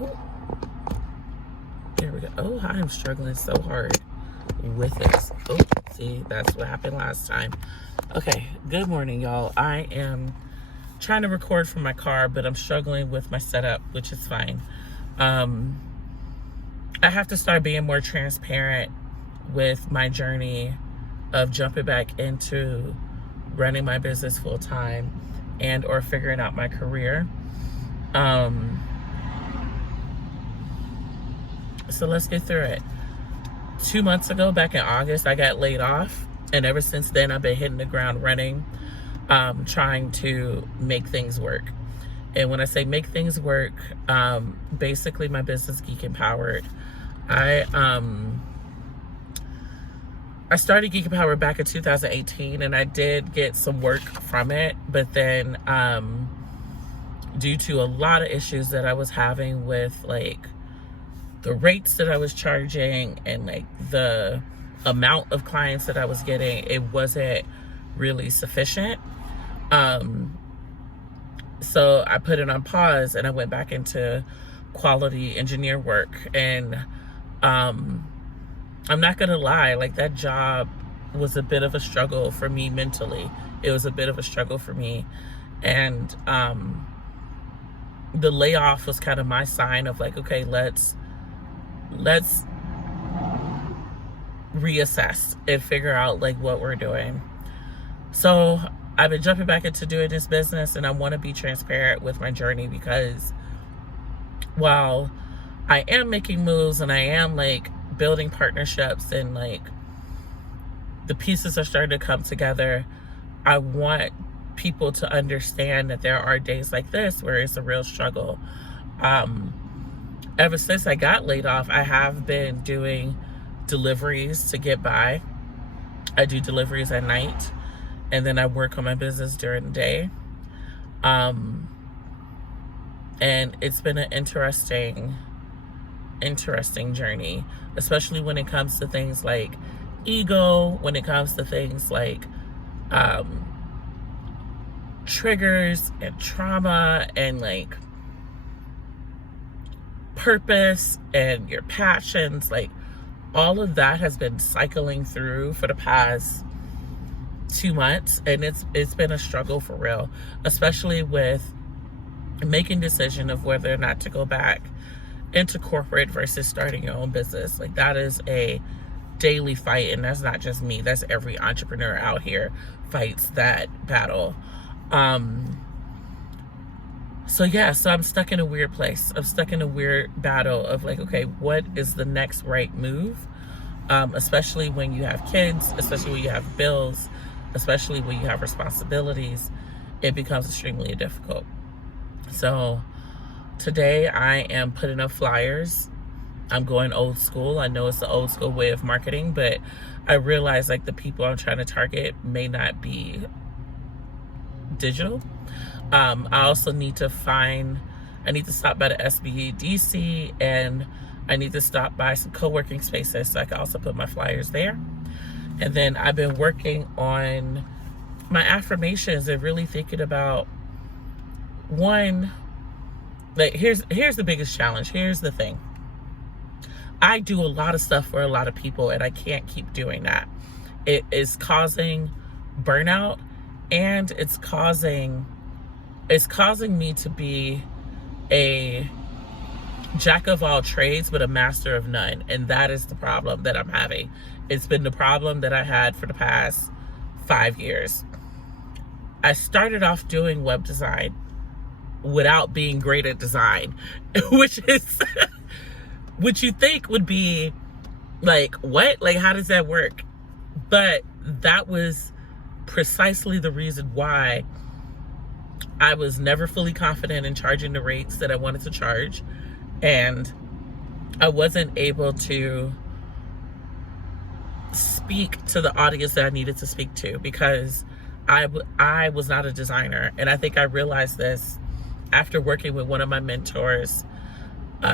Oh, there we go. Oh, I am struggling so hard with this. Oh, see, that's what happened last time. Okay, good morning, y'all. I am trying to record from my car, but I'm struggling with my setup, which is fine. I have to start being more transparent with my journey of jumping back into running my business full time and or figuring out my career. So let's get through it. 2 months ago, back in August, I got laid off. And ever since then, I've been hitting the ground running, trying to make things work. And when I say make things work, basically my business, Geek Empowered. I started Geek Empowered back in 2018, and I did get some work from it. But then due to a lot of issues that I was having with like the rates that I was charging and like the amount of clients that I was getting, it wasn't really sufficient. So I put it on pause and I went back into quality engineer work. And I'm not gonna lie, like that job was a bit of a struggle for me mentally. It was a bit of a struggle for me. And the layoff was kind of my sign of like, okay, let's reassess and figure out like what we're doing. So I've been jumping back into doing this business, and I want to be transparent with my journey, because while I am making moves and I am like building partnerships and like the pieces are starting to come together, I want people to understand that there are days like this where it's a real struggle. Ever since I got laid off, I have been doing deliveries to get by. I do deliveries at night, and then I work on my business during the day. And it's been an interesting journey, especially when it comes to things like ego, when it comes to things like triggers and trauma and like purpose and your passions. Like all of that has been cycling through for the past 2 months, and it's been a struggle for real, especially with making decision of whether or not to go back into corporate versus starting your own business. Like that is a daily fight, and that's not just me, that's every entrepreneur out here fights that battle. So I'm stuck in a weird place. I'm stuck in a weird battle of like, okay, what is the next right move? Especially when you have kids, especially when you have bills, especially when you have responsibilities, it becomes extremely difficult. So today I am putting up flyers. I'm going old school. I know it's the old school way of marketing, but I realize like the people I'm trying to target may not be digital. I also need to stop by the SBDC, and I need to stop by some co-working spaces so I can also put my flyers there. And then I've been working on my affirmations and really thinking about one, like here's the biggest challenge. Here's the thing. I do a lot of stuff for a lot of people, and I can't keep doing that. It is causing burnout, and it's causing me to be a jack of all trades but a master of none. And that is the problem that I'm having. It's been the problem that I had for the past 5 years. I started off doing web design without being great at design, which is which you think would be like, what? Like, how does that work? But that was precisely the reason why I was never fully confident in charging the rates that I wanted to charge. And I wasn't able to speak to the audience that I needed to speak to, because I was not a designer. And I think I realized this after working with one of my mentors,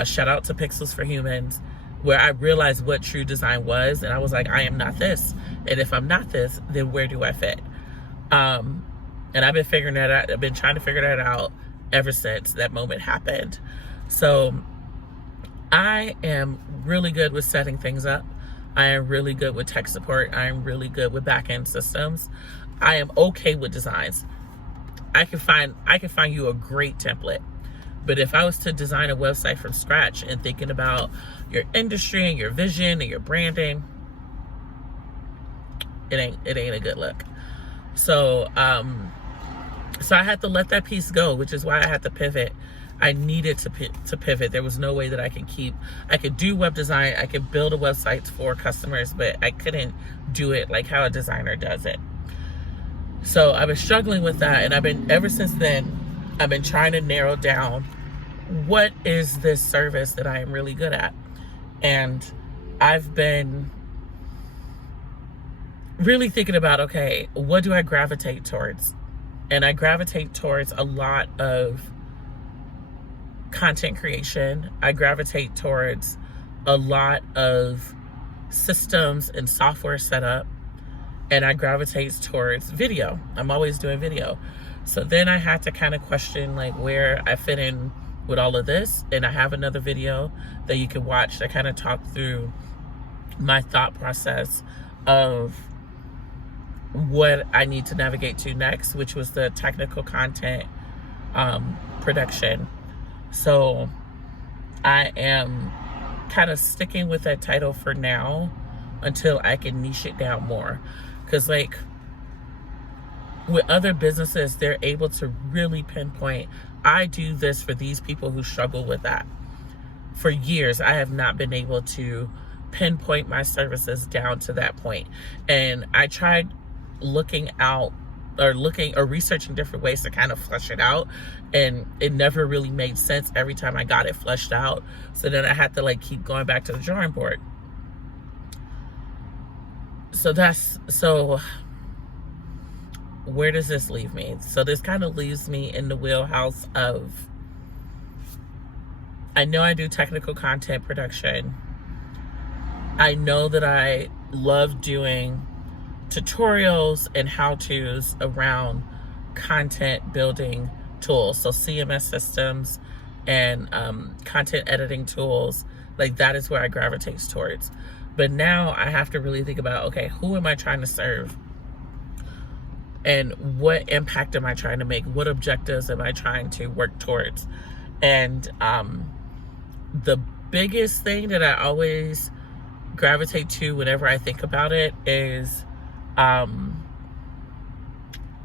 shout out to Pixels for Humans, where I realized what true design was. And I was like, I am not this. And if I'm not this, then where do I fit? And I've been figuring that out. I've been trying to figure that out ever since that moment happened. So I am really good with setting things up. I am really good with tech support. I am really good with back-end systems. I am okay with designs. I can find you a great template. But if I was to design a website from scratch and thinking about your industry and your vision and your branding, it ain't a good look. So so I had to let that piece go, which is why I had to pivot. I needed to pivot. There was no way that I could do web design, I could build a website for customers, but I couldn't do it like how a designer does it. So I've been struggling with that, and ever since then, I've been trying to narrow down what is this service that I am really good at. And I've been really thinking about, okay, what do I gravitate towards? And I gravitate towards a lot of content creation. I gravitate towards a lot of systems and software setup. And I gravitate towards video. I'm always doing video. So then I had to kind of question like where I fit in with all of this. And I have another video that you can watch that kind of talk through my thought process of what I need to navigate to next, which was the technical content production. So I am kind of sticking with that title for now until I can niche it down more. Because like with other businesses, they're able to really pinpoint, I do this for these people who struggle with that. For years, I have not been able to pinpoint my services down to that point. And I tried looking or researching different ways to kind of flesh it out, and it never really made sense every time I got it fleshed out. So then I had to like keep going back to the drawing board. So where does this leave me? So this kind of leaves me in the wheelhouse of, I know I do technical content production. I know that I love doing tutorials and how-tos around content building tools. So CMS systems and content editing tools, like that is where I gravitate towards. But now I have to really think about, okay, who am I trying to serve? And what impact am I trying to make? What objectives am I trying to work towards? And the biggest thing that I always gravitate to whenever I think about it is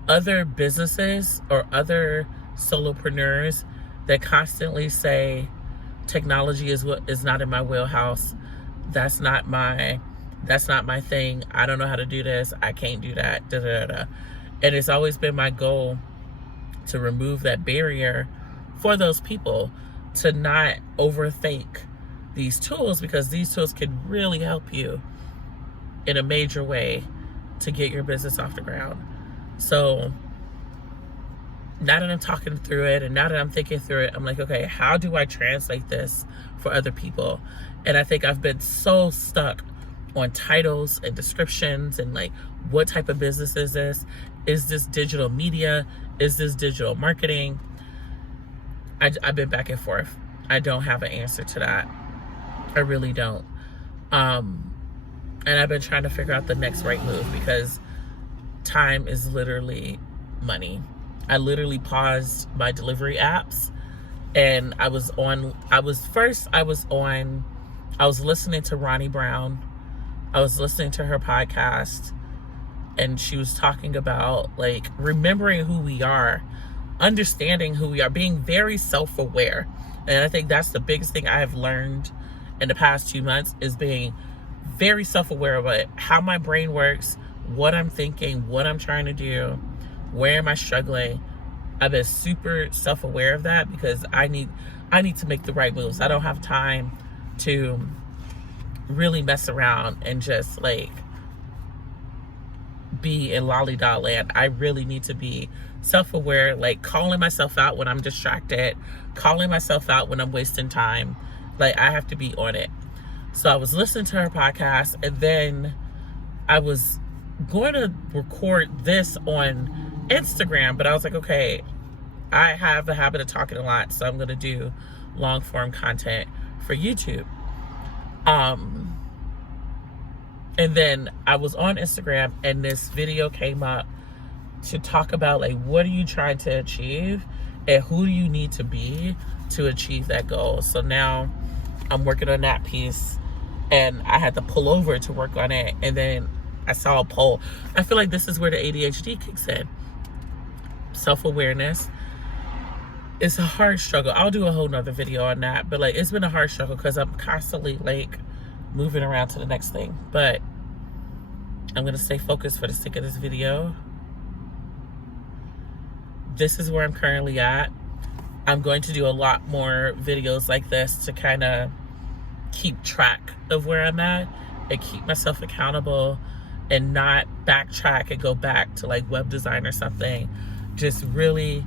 other businesses or other solopreneurs that constantly say technology is not in my wheelhouse. That's not my thing. I don't know how to do this. I can't do that. Da, da, da, da. And it's always been my goal to remove that barrier for those people to not overthink these tools, because these tools can really help you in a major way to get your business off the ground. So now that I'm talking through it and now that I'm thinking through it, I'm like, okay, how do I translate this for other people? And I think I've been so stuck on titles and descriptions and like, what type of business is this? Is this digital media? Is this digital marketing? I've been back and forth. I don't have an answer to that. I really don't. And I've been trying to figure out the next right move, because time is literally money. I literally paused my delivery apps, and I was listening to Ronnie Brown. I was listening to her podcast, and she was talking about like remembering who we are, understanding who we are, being very self-aware. And I think that's the biggest thing I have learned in the past 2 months, is being very self-aware about how my brain works, what I'm thinking, what I'm trying to do, where am I struggling. I've been super self-aware of that, because I need to make the right moves. I don't have time to really mess around and just like be in lollygag land. I really need to be self-aware, like calling myself out when I'm distracted, calling myself out when I'm wasting time. Like, I have to be on it. So I was listening to her podcast, and then I was going to record this on Instagram, but I was like, okay, I have the habit of talking a lot, so I'm going to do long form content for YouTube. And then I was on Instagram and this video came up to talk about like, what are you trying to achieve and who do you need to be to achieve that goal? So now I'm working on that piece, and I had to pull over to work on it. And then I saw a poll. I feel like this is where the ADHD kicks in. Self-awareness. It's a hard struggle. I'll do a whole nother video on that, but like, it's been a hard struggle because I'm constantly like moving around to the next thing. But I'm gonna stay focused for the sake of this video. This is where I'm currently at. I'm going to do a lot more videos like this to kind of keep track of where I'm at and keep myself accountable and not backtrack and go back to like web design or something. Just really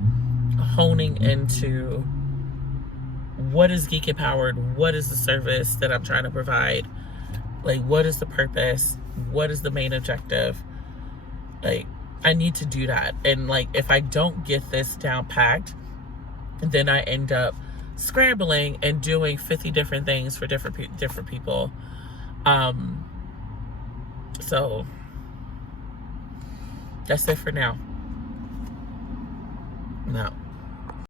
honing into what is Geek Empowered, what is the service that I'm trying to provide, like what is the purpose, what is the main objective. Like, I need to do that. And like, if I don't get this down packed, then I end up scrambling and doing 50 different things for different people. So that's it for now.